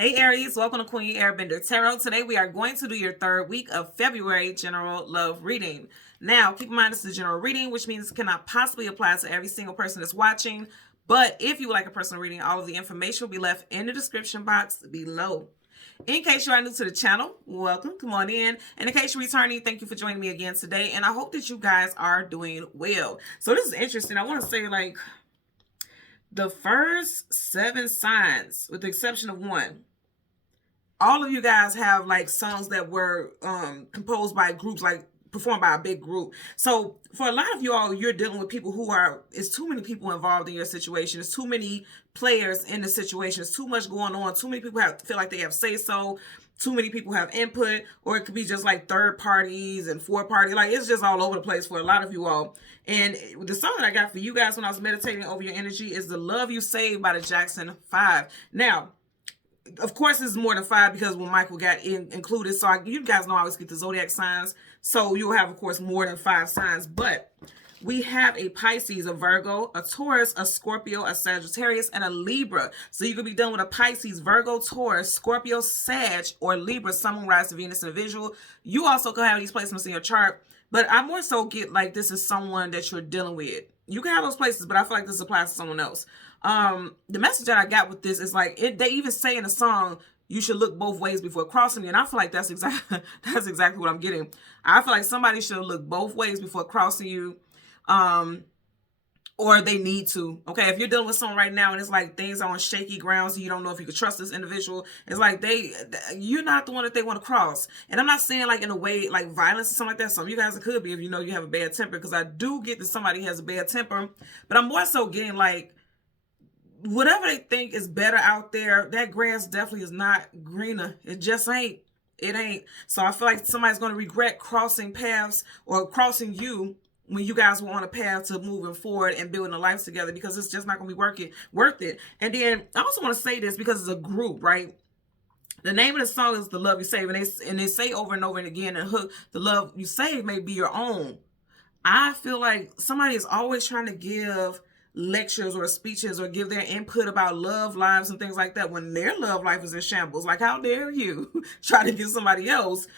Hey Aries, welcome to Queen Airbender Tarot. Today we are going to do your third week of February general love reading. Now, keep in mind this is a general reading, which means it cannot possibly apply to every single person that's watching. But if you would like a personal reading, all of the information will be left in the description box below. In case you are new to the channel, welcome, come on in. And in case you're returning, thank you for joining me again today. And I hope that you guys are doing well. So this is interesting. I want to say the first 7 signs, with the exception of one, all of you guys have songs that were composed by groups, performed by a big group. So for a lot of you all, you're dealing with people who it's too many people involved in your situation. It's too many players in the situation. It's too much going on. Too many people feel like they have say-so. Too many people have input, or it could be just like third parties and fourth party. It's just all over the place for a lot of you all. And the song that I got for you guys when I was meditating over your energy is The Love You Saved by the Jackson 5. Now, of course, it's more than 5 because when Michael got included. So you guys know I always get the zodiac signs. So you'll have, of course, more than 5 signs. But we have a Pisces, a Virgo, a Taurus, a Scorpio, a Sagittarius, and a Libra. So you could be done with a Pisces, Virgo, Taurus, Scorpio, Sag, or Libra, Sun, Moon, Rise, Venus, and Visual. You also could have these placements in your chart. But I more so get this is someone that you're dealing with. You can have those places, but I feel like this applies to someone else. The message that I got with this is they even say in the song, you should look both ways before crossing me. And I feel like that's exactly what I'm getting. I feel like somebody should look both ways before crossing you. Or they need to. Okay, if you're dealing with someone right now and it's like things are on shaky ground, so you don't know if you can trust this individual, it's like you're not the one that they want to cross. And I'm not saying in a way like violence or something like that. Some of you guys, it could be if you know you have a bad temper, because I do get that somebody has a bad temper, but I'm more so getting whatever they think is better out there, that grass definitely is not greener. It just ain't. It ain't. So I feel like somebody's going to regret crossing paths or crossing you when you guys were on a path to moving forward and building a life together, because it's just not going to be worth it. And then I also want to say this because it's a group, right? The name of the song is The Love You Save, and they say over and over and again in the hook, the love you save may be your own. I feel like somebody is always trying to give lectures or speeches or give their input about love lives and things like that when their love life is in shambles. How dare you try to give somebody else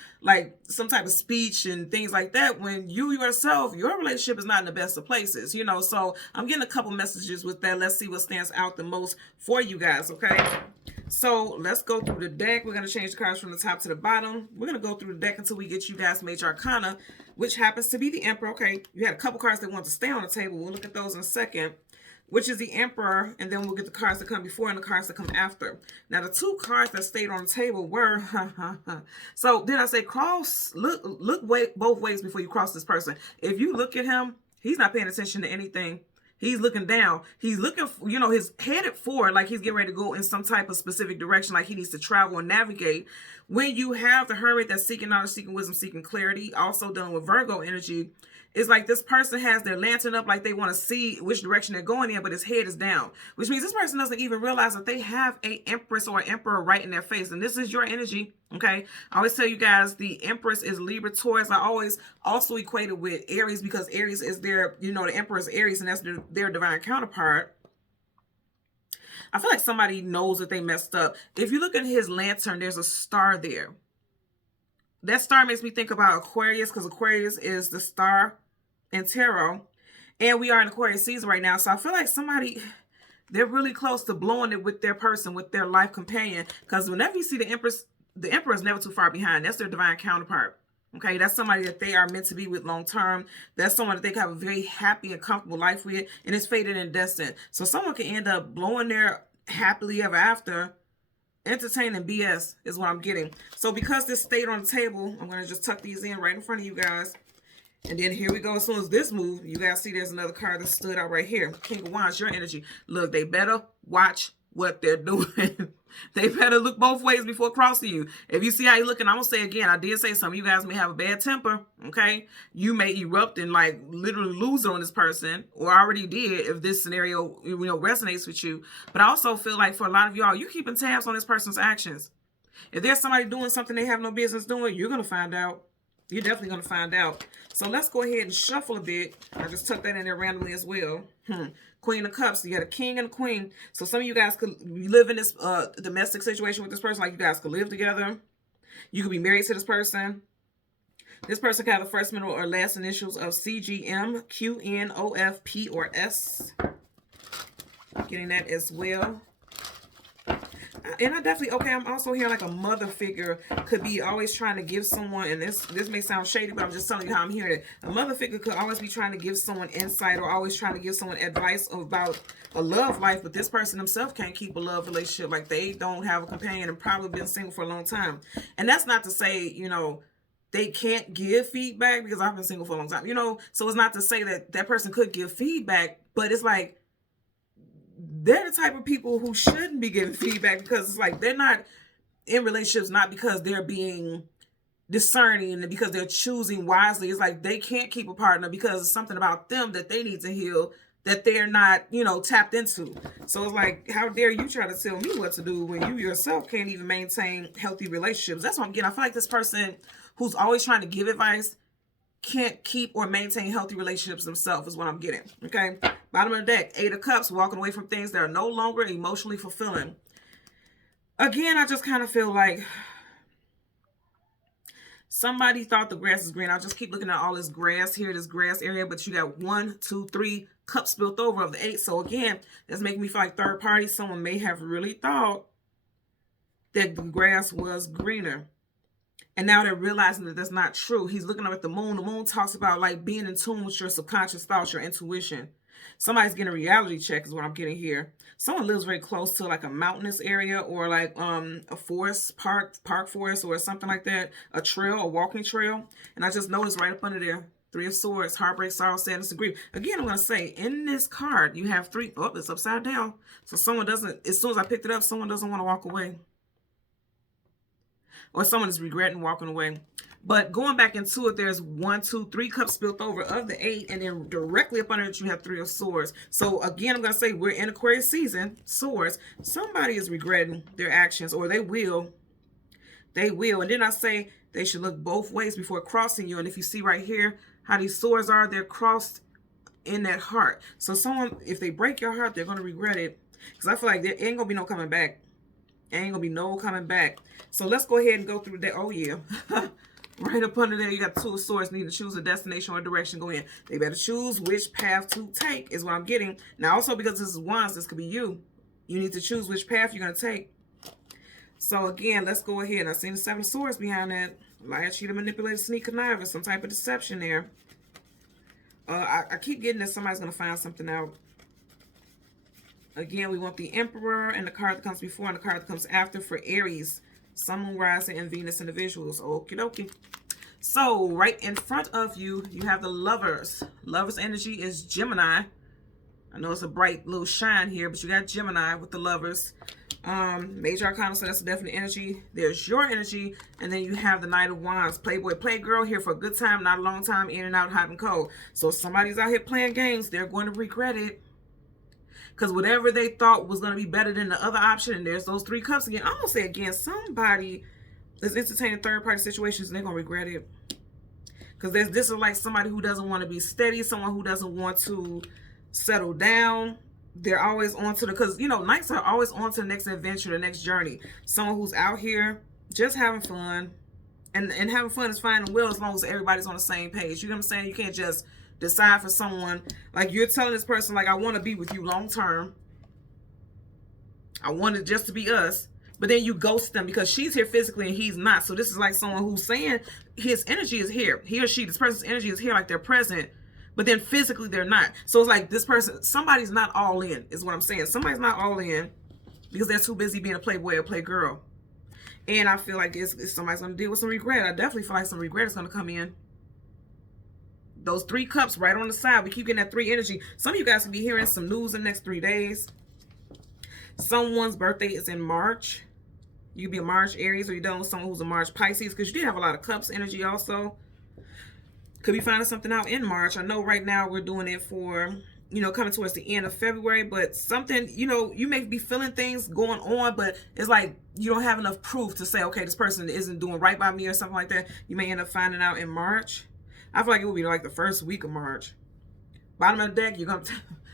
some type of speech and things like that when you yourself, your relationship is not in the best of places, So I'm getting a couple messages with that. Let's see what stands out the most for you guys. Okay, so let's go through the deck. We're going to change the cards from the top to the bottom. We're going to go through the deck until we get you guys Major Arcana, which happens to be the Emperor. Okay, you had a couple cards that want to stay on the table. We'll look at those in a second, which is the Emperor, and then we'll get the cards that come before and the cards that come after. Now, the 2 cards that stayed on the table were, so did I say look both ways before you cross this person. If you look at him, he's not paying attention to anything. He's looking down. He's looking, he's headed forward, like he's getting ready to go in some type of specific direction, like he needs to travel and navigate. When you have the Hermit that's seeking knowledge, seeking wisdom, seeking clarity, also dealing with Virgo energy, it's like this person has their lantern up, like they want to see which direction they're going in, but his head is down, which means this person doesn't even realize that they have a Empress or Emperor right in their face. And this is your energy, okay? I always tell you guys the Empress is Libra, Taurus. I always also equate it with Aries because Aries is their, the Emperor is Aries, and that's their divine counterpart. I feel like somebody knows that they messed up. If you look at his lantern, there's a star there. That star makes me think about Aquarius, because Aquarius is the star in tarot. And we are in Aquarius season right now. So I feel like they're really close to blowing it with their person, with their life companion. Because whenever you see the Emperor is never too far behind. That's their divine counterpart. Okay, that's somebody that they are meant to be with long term. That's someone that they can have a very happy and comfortable life with. And it's fated and destined. So someone can end up blowing their happily ever after. Entertaining BS is what I'm getting. So because this stayed on the table, I'm going to just tuck these in right in front of you guys. And then here we go. As soon as this move, you guys see there's another card that stood out right here. King of Wands, your energy. Look, they better watch what they're doing. They better look both ways before crossing you. If you see how you're looking, I'm going to say again, I did say some of you guys may have a bad temper, okay? You may erupt and literally lose it on this person, or already did if this scenario, resonates with you. But I also feel like for a lot of y'all, you're keeping tabs on this person's actions. If there's somebody doing something they have no business doing, you're going to find out. You're definitely going to find out. So let's go ahead and shuffle a bit. I just tucked that in there randomly as well. Queen of Cups. You got a king and a queen. So some of you guys could live in this domestic situation with this person. Like you guys could live together. You could be married to this person. This person could have the first, middle, or last initials of CGM, QN, OF, P, or S. Getting that as well. And I definitely, okay, I'm also hearing like a mother figure could be always trying to give someone, and this may sound shady, but I'm just telling you how I'm hearing it. A mother figure could always be trying to give someone insight or always trying to give someone advice about a love life, but this person themselves can't keep a love relationship. Like they don't have a companion and probably been single for a long time. And that's not to say, you know, they can't give feedback, because I've been single for a long time, you know, so it's not to say that that person could give feedback, but it's like, they're the type of people who shouldn't be giving feedback, because it's like they're not in relationships not because they're being discerning and because they're choosing wisely. It's like they can't keep a partner because it's something about them that they need to heal that they're not, you know, tapped into. So it's like, how dare you try to tell me what to do when you yourself can't even maintain healthy relationships? That's what I'm getting. I feel like this person who's always trying to give advice can't keep or maintain healthy relationships themselves is what I'm getting. Okay. Bottom of the deck, 8 of Cups, walking away from things that are no longer emotionally fulfilling. Again, I just kind of feel like somebody thought the grass is green. I'll just keep looking at all this grass here, this grass area, but you got 1, 2, 3 cups spilled over of the 8. So again, that's making me feel like third party. Someone may have really thought that the grass was greener. And now they're realizing that that's not true. He's looking up at the moon. The moon talks about like being in tune with your subconscious thoughts, your intuition. Somebody's getting a reality check is what I'm getting here. Someone lives very close to like a mountainous area or like a forest, park forest or something like that. A trail, a walking trail. And I just noticed right up under there, 3 of Swords, heartbreak, sorrow, sadness, and grief. Again, I'm going to say in this card, you have 3. Oh, it's upside down. So someone doesn't, as soon as I picked it up, someone doesn't want to walk away. Or someone is regretting walking away. But going back into it, there's 1, 2, 3 cups spilled over of the 8. And then directly up under it, you have 3 of Swords. So again, I'm going to say we're in Aquarius season, Swords. Somebody is regretting their actions, or they will. They will. And then I say they should look both ways before crossing you. And if you see right here how these swords are, they're crossed in that heart. So someone, if they break your heart, they're going to regret it. Because I feel like there ain't going to be no coming back. Ain't going to be no coming back. So let's go ahead and go through that. Oh, yeah. Right up under there, you got 2 of Swords. Need to choose a destination or a direction to go in. They better choose which path to take is what I'm getting. Now, also because this is Wands, this could be you. You need to choose which path you're going to take. So, again, let's go ahead. I've seen the 7 of Swords behind that. Liar, cheater, manipulator, sneak, conniver. Some type of deception there. I keep getting that somebody's going to find something out. Again, we want the Emperor and the card that comes before and the card that comes after for Aries. Sun, Moon, Rising, and Venus individuals. Okie dokie. So, right in front of you, you have the Lovers. Lovers energy is Gemini. I know it's a bright little shine here, but you got Gemini with the Lovers. Major Arcana, so that's a definite energy. There's your energy. And then you have the Knight of Wands. Playboy, playgirl, here for a good time, not a long time, in and out, hot and cold. So, if somebody's out here playing games, they're going to regret it. Because whatever they thought was going to be better than the other option, and there's those 3 cups again. I'm going to say again, somebody is entertaining third-party situations, and they're going to regret it. Because this is like somebody who doesn't want to be steady, someone who doesn't want to settle down. They're always on to the, because, you know, Knights are always on to the next adventure, the next journey. Someone who's out here just having fun. And having fun is fine and well as long as everybody's on the same page. You know what I'm saying? You can't just decide for someone, like you're telling this person, like, I want to be with you long term. I want it just to be us. But then you ghost them because she's here physically and he's not. So this is like someone who's saying his energy is here. He or she, this person's energy is here, like they're present. But then physically they're not. So it's like this person, somebody's not all in, is what I'm saying. Somebody's not all in because they're too busy being a playboy or playgirl. And I feel like somebody's going to deal with some regret. I definitely feel like some regret is going to come in. Those 3 cups right on the side. We keep getting that 3 energy. Some of you guys will be hearing some news in the next 3 days. Someone's birthday is in March. You could be a March Aries, or you're dealing with someone who's a March Pisces, because you do have a lot of cups energy also. Could be finding something out in March. I know right now we're doing it for you know, coming towards the end of February, but something, you know, you may be feeling things going on, but it's like you don't have enough proof to say, okay, this person isn't doing right by me or something like that. You may end up finding out in March. I feel like it would be like the first week of March. Bottom of the deck, you're going to,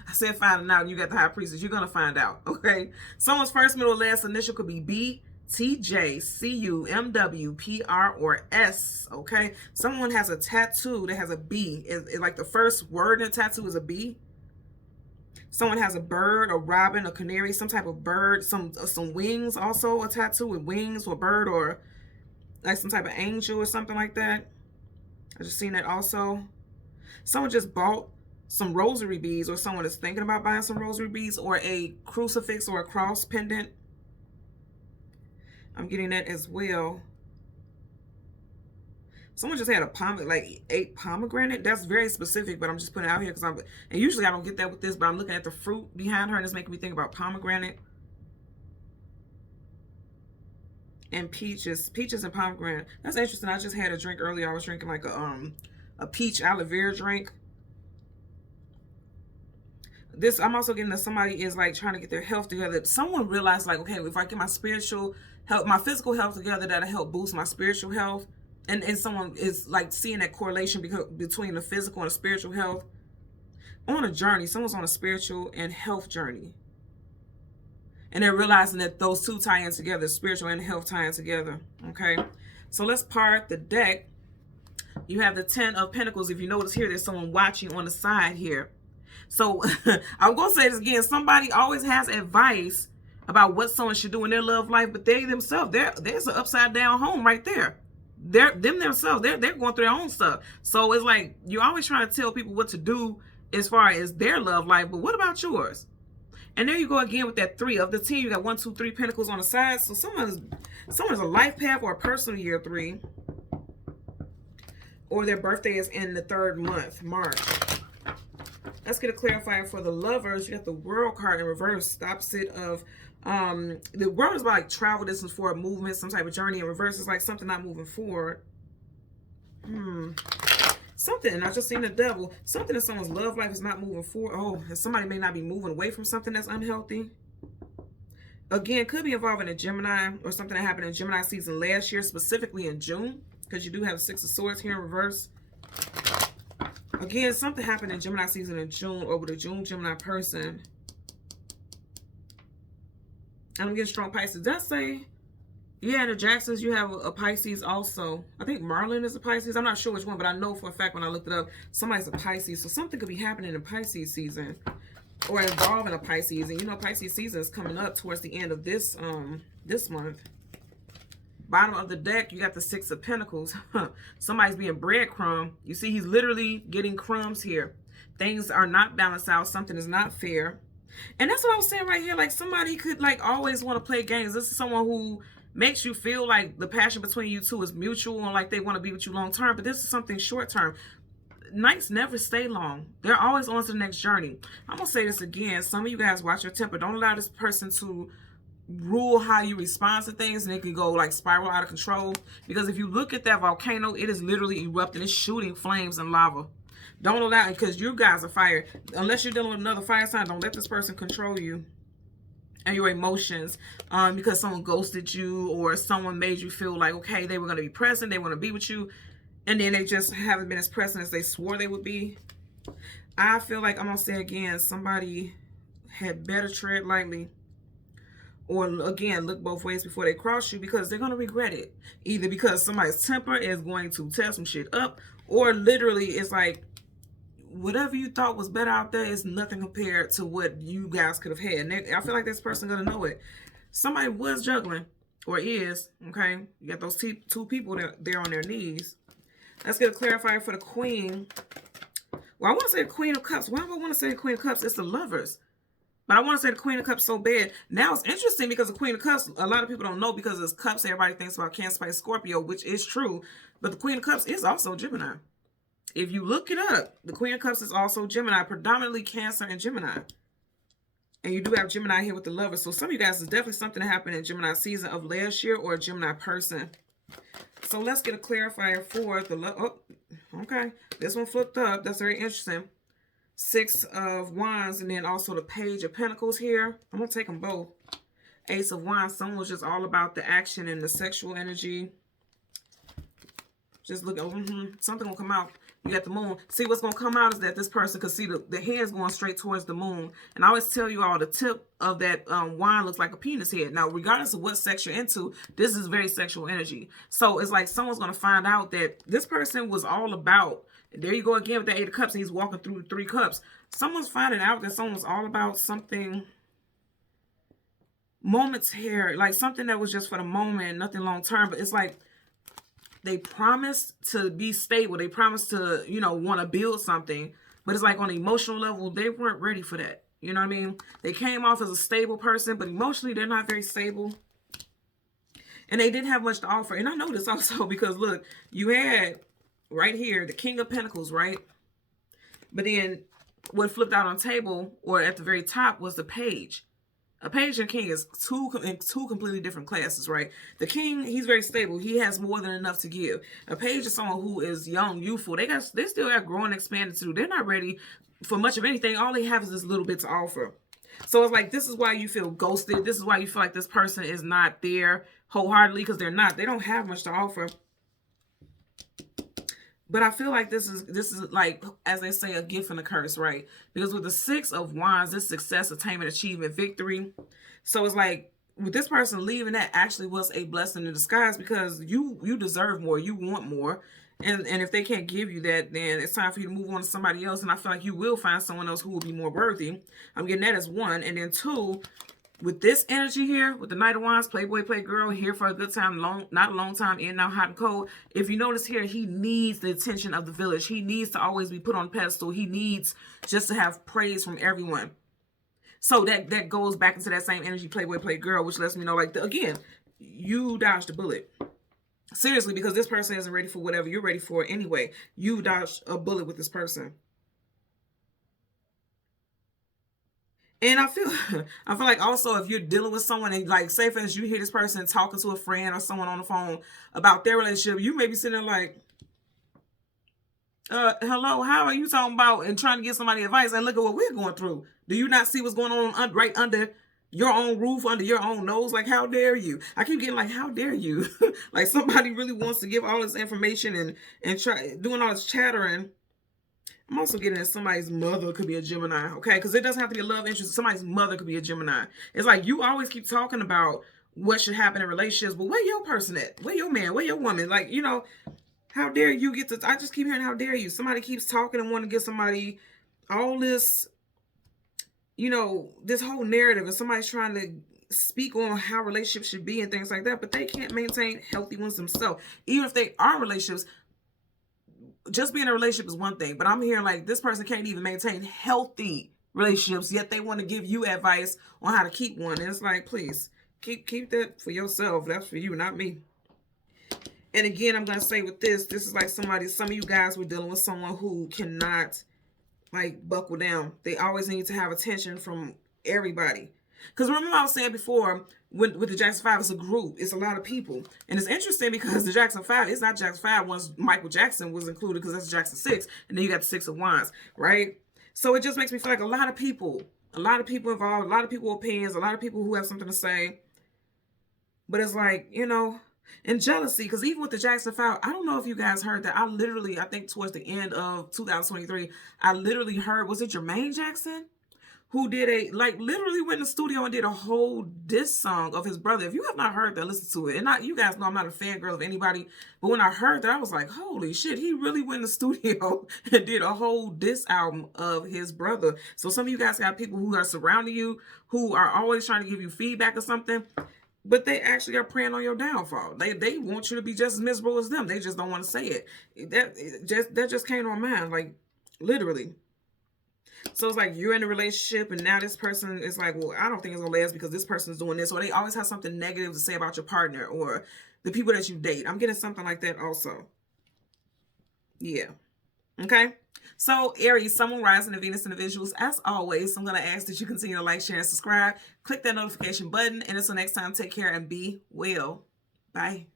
I said finding out, you got the high priestess, you're going to find out, okay? Someone's first, middle, last initial could be B, T, J, C, U, M, W, P, R, or S, okay? Someone has a tattoo that has a B. It's like the first word in a tattoo is a B. Someone has a bird, a robin, a canary, some type of bird, some wings, also a tattoo with wings or bird, or like some type of angel or something like that. I just seen that also. Someone just bought some rosary beads, or someone is thinking about buying some rosary beads, or a crucifix or a cross pendant. I'm getting that as well. Someone just had a like 8 pomegranate. That's very specific, but I'm just putting it out here because and usually I don't get that with this, but I'm looking at the fruit behind her and it's making me think about pomegranate and peaches and pomegranate. That's interesting. I just had a drink earlier. I was drinking like a peach aloe vera drink. This, I'm also getting that somebody is like trying to get their health together. Someone realized like, okay, if I get my spiritual health, my physical health together, that'll help boost my spiritual health. And someone is like seeing that correlation between the physical and the spiritual health. On a journey, someone's on a spiritual and health journey. And they're realizing that those two tie in together, spiritual and health tie in together. Okay, so let's part the deck. You have the 10 of Pentacles. If you notice here, there's someone watching on the side here. So I'm going to say this again. Somebody always has advice about what someone should do in their love life, but they themselves, there's an upside down home right there. They're themselves, they're going through their own stuff. So it's like you're always trying to tell people what to do as far as their love life, but what about yours? And there you go again with that 3 of the 10. You got 1, 2, 3 Pentacles on the side. So someone's a life path or a personal year 3, or their birthday is in the 3rd month, March. Let's get a clarifier for the lovers. You got the World card in reverse. Stops it of the World is about like travel distance for a movement, some type of journey. In reverse is like something not moving forward. Something, I just seen the Devil. Something in someone's love life is not moving forward. Oh, and somebody may not be moving away from something that's unhealthy. Again, could be involving a Gemini or something that happened in Gemini season last year, specifically in June, because you do have 6 of Swords here in reverse. Again, something happened in Gemini season in June, or with a June Gemini person. And I'm getting strong Pisces. Does that say, yeah, in the Jacksons, you have a Pisces also. I think Marlon is a Pisces. I'm not sure which one, but I know for a fact when I looked it up, somebody's a Pisces. So something could be happening in Pisces season, or involving a Pisces. And you know, Pisces season is coming up towards the end of this this month. Bottom of the deck, you got the 6 of Pentacles. Somebody's being breadcrumb. You see, he's literally getting crumbs here. Things are not balanced out. Something is not fair. And that's what I was saying right here. Like somebody could like always want to play games. This is someone who makes you feel like the passion between you two is mutual and like they want to be with you long term. But this is something short term. Nights never stay long. They're always on to the next journey. I'm going to say this again. Some of you guys watch your temper. Don't allow this person to rule how you respond to things, and it can go like spiral out of control. Because if you look at that volcano, it is literally erupting. It's shooting flames and lava. Don't allow it, because you guys are fire. Unless you're dealing with another fire sign, don't let this person control you and your emotions, because someone ghosted you or someone made you feel like, okay, they were going to be present, they want to be with you, and then they just haven't been as present as they swore they would be. I feel like, I'm going to say again, somebody had better tread lightly, or again, look both ways before they cross you, because they're going to regret it. Either because somebody's temper is going to tear some shit up, or literally it's like, whatever you thought was better out there is nothing compared to what you guys could have had. And I feel like this person gonna know it. Somebody was juggling, or is, okay? You got those 2 people there on their knees. Let's get a clarifier for the Queen. Well, I want to say the Queen of Cups. Why do I want to say the Queen of Cups? It's the Lovers. But I want to say the Queen of Cups so bad. Now it's interesting because the Queen of Cups, a lot of people don't know, because it's Cups. Everybody thinks about Cancer, Pisces, Scorpio, which is true. But the Queen of Cups is also Gemini. If you look it up, the Queen of Cups is also Gemini, predominantly Cancer and Gemini. And you do have Gemini here with the Lovers. So some of you guys, is definitely something that happened in Gemini season of last year, or a Gemini person. So let's get a clarifier for the love. Oh, okay. This one flipped up. That's very interesting. Six of Wands, and then also the Page of Pentacles here. I'm going to take them both. Ace of Wands. Someone was just all about the action and the sexual energy. Just look at something will come out. You got the Moon. See, what's going to come out is that this person could see the head's going straight towards the Moon. And I always tell you all, the tip of that wand looks like a penis head. Now, regardless of what sex you're into, this is very sexual energy. So it's like someone's going to find out that this person was all about, there you go again with the Eight of Cups, and he's walking through 3 cups. Someone's finding out that someone was all about something momentary, like something that was just for the moment, nothing long term. But it's like they promised to be stable. They promised to, you know, want to build something. But it's like on an emotional level, they weren't ready for that. You know what I mean? They came off as a stable person, but emotionally, they're not very stable. And they didn't have much to offer. And I know this also because, look, you had right here the King of Pentacles, right? But then what flipped out on table, or at the very top, was the Page. A Page and King is two completely different classes, right? The King, he's very stable. He has more than enough to give. A Page is someone who is young, youthful. They still have growing, expanding to do. They're not ready for much of anything. All they have is this little bit to offer. So it's like, this is why you feel ghosted. This is why you feel like this person is not there wholeheartedly, because they're not. They don't have much to offer. But I feel like this is like, as they say, a gift and a curse, right? Because with the Six of Wands, this success, attainment, achievement, victory. So it's like, with this person leaving, that actually was a blessing in disguise, because you deserve more. You want more. And if they can't give you that, then it's time for you to move on to somebody else. And I feel like you will find someone else who will be more worthy. I'm getting that as 1. And then 2, with this energy here, with the Knight of Wands, playboy, playgirl, here for a good time, not a long time, in, now hot and cold. If you notice here, he needs the attention of the village. He needs to always be put on a pedestal. He needs just to have praise from everyone. So that goes back into that same energy, playboy, playgirl, which lets me know, like, again, you dodged a bullet. Seriously, because this person isn't ready for whatever you're ready for anyway. You dodged a bullet with this person. And I feel like also, if you're dealing with someone, and like, say for instance, you hear this person talking to a friend or someone on the phone about their relationship, you may be sitting there like, hello, how are you talking about, and trying to get somebody advice, and look at what we're going through. Do you not see what's going on right under your own roof, under your own nose? Like, how dare you? I keep getting like, how dare you? Like somebody really wants to give all this information and try doing all this chattering. I'm also getting that somebody's mother could be a Gemini, okay? Because it doesn't have to be a love interest. Somebody's mother could be a Gemini. It's like, you always keep talking about what should happen in relationships, but where your person at? Where your man? Where your woman? Like, you know, how dare you get to... I just keep hearing, how dare you? Somebody keeps talking and want to give somebody all this, you know, this whole narrative, and somebody's trying to speak on how relationships should be and things like that, but they can't maintain healthy ones themselves. Even if they are in relationships, just being in a relationship is one thing, but I'm hearing like this person can't even maintain healthy relationships, yet they want to give you advice on how to keep one. And it's like, please keep that for yourself. That's for you, not me. And again, I'm going to say with this is like some of you guys were dealing with someone who cannot like buckle down. They always need to have attention from everybody. Because remember I was saying before, with the Jackson 5, it's a group. It's a lot of people. And it's interesting because the Jackson 5, it's not Jackson 5 once Michael Jackson was included, because that's Jackson 6. And then you got the 6 of Wands, right? So it just makes me feel like a lot of people involved, a lot of people with opinions, a lot of people who have something to say. But it's like, you know, and jealousy, because even with the Jackson 5, I don't know if you guys heard that. I think towards the end of 2023, I literally heard, was it Jermaine Jackson? Who did literally went in the studio and did a whole diss song of his brother. If you have not heard that, listen to it. And you guys know I'm not a fangirl of anybody, but when I heard that, I was like, holy shit, he really went in the studio and did a whole diss album of his brother. So some of you guys got people who are surrounding you, who are always trying to give you feedback or something, but they actually are preying on your downfall. They want you to be just as miserable as them. They just don't want to say it. That just came to my mind, like, literally. So it's like you're in a relationship and now this person is like, well, I don't think it's going to last because this person is doing this. Or they always have something negative to say about your partner or the people that you date. I'm getting something like that also. Yeah. Okay. So Aries, Sun, Moon, Rising, and Venus individuals, as always, I'm going to ask that you continue to like, share, and subscribe. Click that notification button. And until next time, take care and be well. Bye.